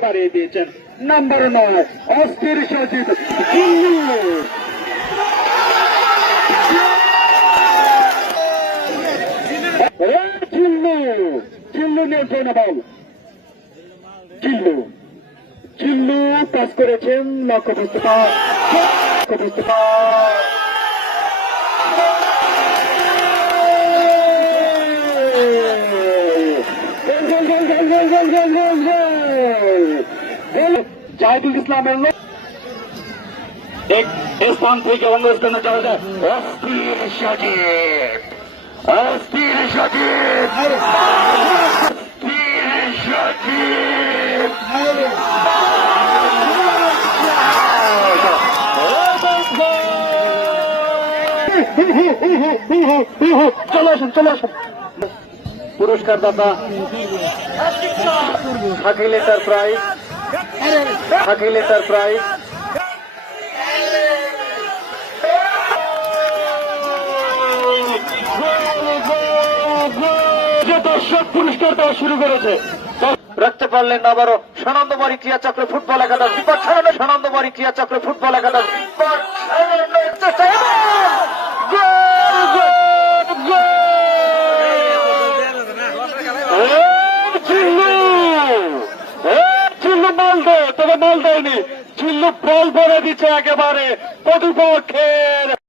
বাড়িয়ে দিয়েছেন নাম্বার নয় অস্থির সজিত চিল্লু করেছেন লক্ষ্য পার জাহিদুল ইসলামের লোক এক স্থান থেকে অন্য স্থানে যাওয়া যায় অস্থির সজিব অস্থির সজিব অস্থির সজিব চলে আসুন চলে আসুন পুরস্কার দাতা থাকি লেটার প্রাইজ থাকি লেটার প্রাইজ যে দর্শক পুরস্কার দেওয়া শুরু করেছে রাখতে পারলেন আবারও সানন্দবাড়ি ক্রিয়া চক্র ফুটবল একাদশ বিপদ সানন্দমারি ক্রিয়া চক্র ফুটবল একাদশ বিপদ ছাড়ানোর চেষ্টা এবং গোল, গোল, গোল! এ, চিল্লু! এ, চিল্লু বল দে তবে বল দেয়নি। চিল্লু বল ভরে দিচ্ছে একেবারে। প্রতিপক্ষের